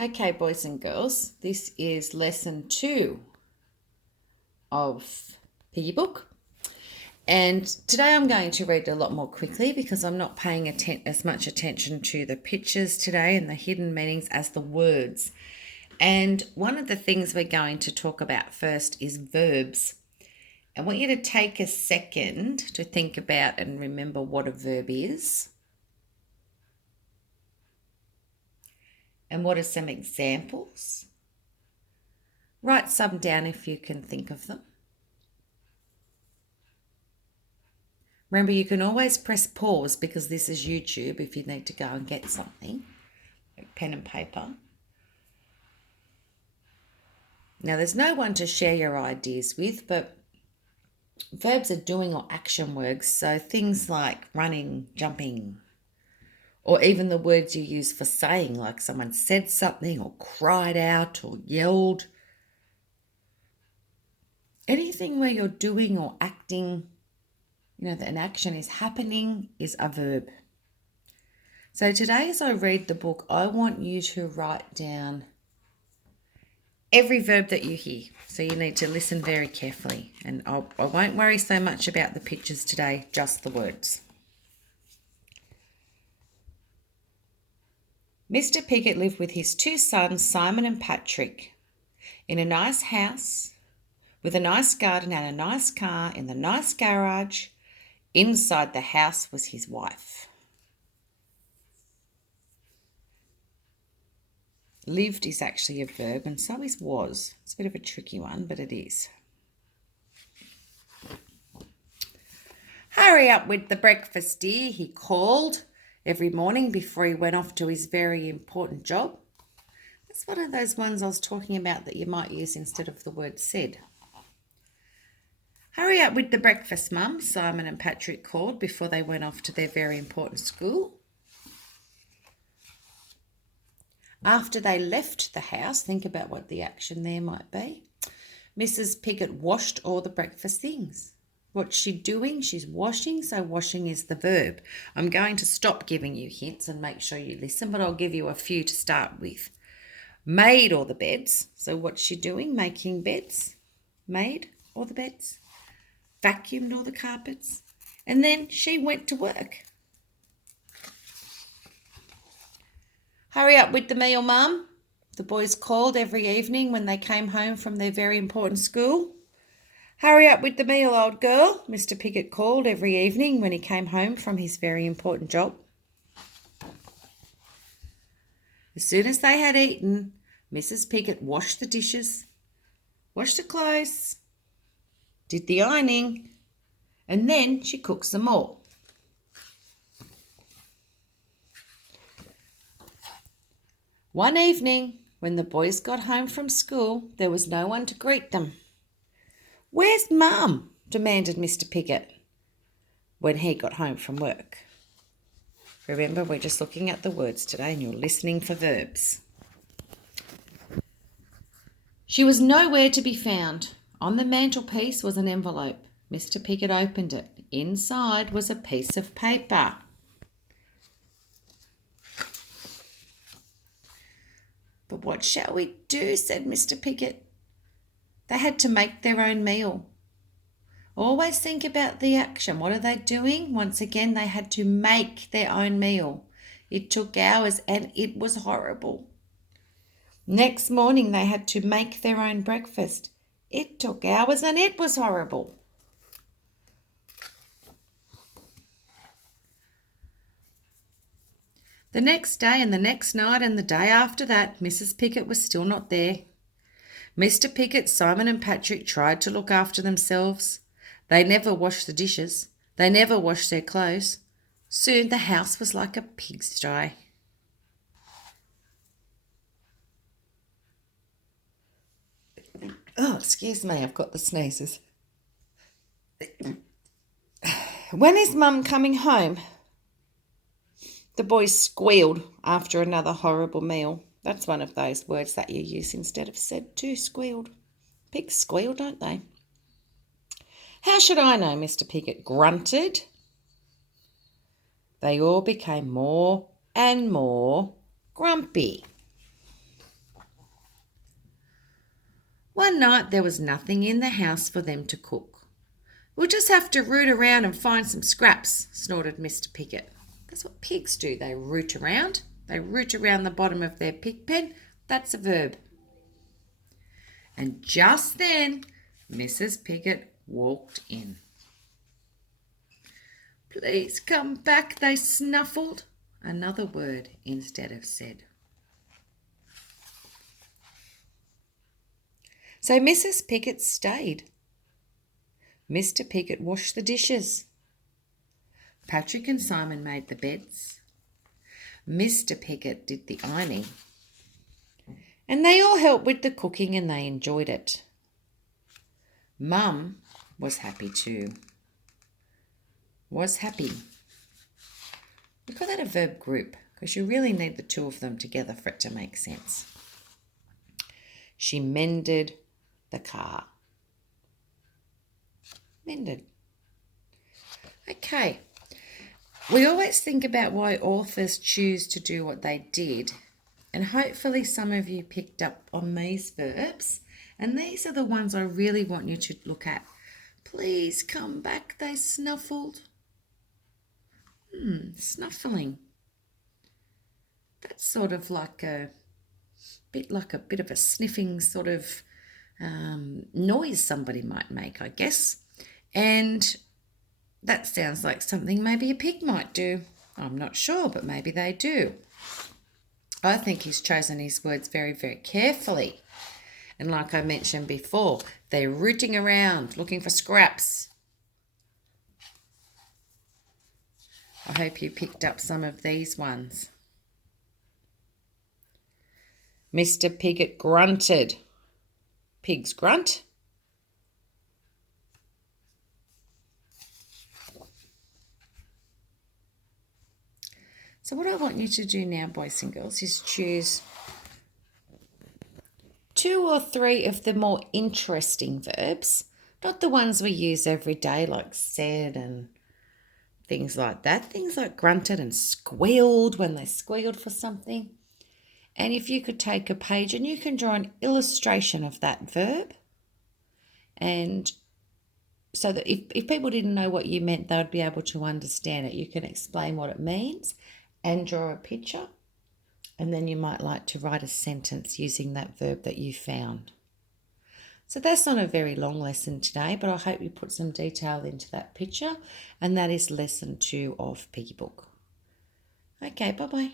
Okay, boys and girls, this is lesson 2 of Piggybook. And today I'm going to read a lot more quickly because I'm not paying as much attention to the pictures today and the hidden meanings as the words. And one of the things we're going to talk about first is verbs. I want you to take a second to think about and remember what a verb is. And what are some examples? Write some down if you can think of them. Remember, you can always press pause because this is YouTube if you need to go and get something, like pen and paper. Now, there's no one to share your ideas with, but verbs are doing or action words, so things like running, jumping, or even the words you use for saying, like someone said something or cried out or yelled. Anything where you're doing or acting, that an action is happening is a verb. So today as I read the book, I want you to write down every verb that you hear. So you need to listen very carefully. And I won't worry so much about the pictures today, just the words. Mr. Piggott lived with his 2 sons, Simon and Patrick, in a nice house, with a nice garden and a nice car in the nice garage. Inside the house was his wife. Lived is actually a verb, and so is was. It's a bit of a tricky one, but it is. Hurry up with the breakfast, dear, he called every morning before he went off to his very important job. That's one of those ones I was talking about that you might use instead of the word said. Hurry up with the breakfast, Mum, Simon and Patrick called before they went off to their very important school. After they left the house, think about what the action there might be. Mrs. Piggott washed all the breakfast things. What's she doing? She's washing, so washing is the verb. I'm going to stop giving you hints and make sure you listen, but I'll give you a few to start with. Made all the beds. So what's she doing? Making beds. Made all the beds. Vacuumed all the carpets. And then she went to work. Hurry up with the meal, Mum, the boys called every evening when they came home from their very important school. Hurry up with the meal, old girl, Mr. Piggott called every evening when he came home from his very important job. As soon as they had eaten, Mrs. Piggott washed the dishes, washed the clothes, did the ironing, and then she cooked some more. One evening, when the boys got home from school, there was no one to greet them. Where's Mum? Demanded Mr. Piggott when he got home from work. Remember, we're just looking at the words today and you're listening for verbs. She was nowhere to be found. On the mantelpiece was an envelope. Mr. Piggott opened it. Inside was a piece of paper. But what shall we do? Said Mr. Piggott. They had to make their own meal. Always think about the action. What are they doing? Once again, they had to make their own meal. It took hours and it was horrible. Next morning, they had to make their own breakfast. It took hours and it was horrible. The next day and the next night and the day after that, Mrs. Piggott was still not there. Mr. Piggott, Simon and Patrick tried to look after themselves. They never washed the dishes. They never washed their clothes. Soon the house was like a pigsty. Oh, excuse me, I've got the sneezes. When is Mum coming home? The boys squealed after another horrible meal. That's one of those words that you use instead of said too, squealed. Pigs squeal, don't they? How should I know? Mr. Piggott grunted. They all became more and more grumpy. One night there was nothing in the house for them to cook. We'll just have to root around and find some scraps, snorted Mr. Piglet. That's what pigs do. They root around. They root around the bottom of their pig pen. That's a verb. And just then, Mrs. Piglet walked in. Please come back, they snuffled. Another word instead of said. So Mrs. Piglet stayed. Mr. Piglet washed the dishes. Patrick and Simon made the beds. Mr. Piglet did the ironing. And they all helped with the cooking and they enjoyed it. Mum was happy too. Was happy. We call that a verb group because you really need the two of them together for it to make sense. She mended the car. Mended. Okay. We always think about why authors choose to do what they did, and hopefully some of you picked up on these verbs, and these are the ones I really want you to look at. Please come back, they snuffled. Snuffling. That's sort of like a bit of a sniffing sort of noise somebody might make, I guess. And that sounds like something maybe a pig might do. I'm not sure, but maybe they do. I think he's chosen his words very, very carefully. And like I mentioned before, they're rooting around looking for scraps. I hope you picked up some of these ones. Mr. Piglet grunted. Pigs grunt. So what I want you to do now, boys and girls, is choose 2 or 3 of the more interesting verbs, not the ones we use every day like said and things like that, things like grunted and squealed when they squealed for something. And if you could take a page and you can draw an illustration of that verb, and so that if people didn't know what you meant, they would be able to understand it. You can explain what it means and draw a picture, and then you might like to write a sentence using that verb that you found. So that's not a very long lesson today, but I hope you put some detail into that picture, and that is lesson 2 of Piggybook. Okay, bye-bye.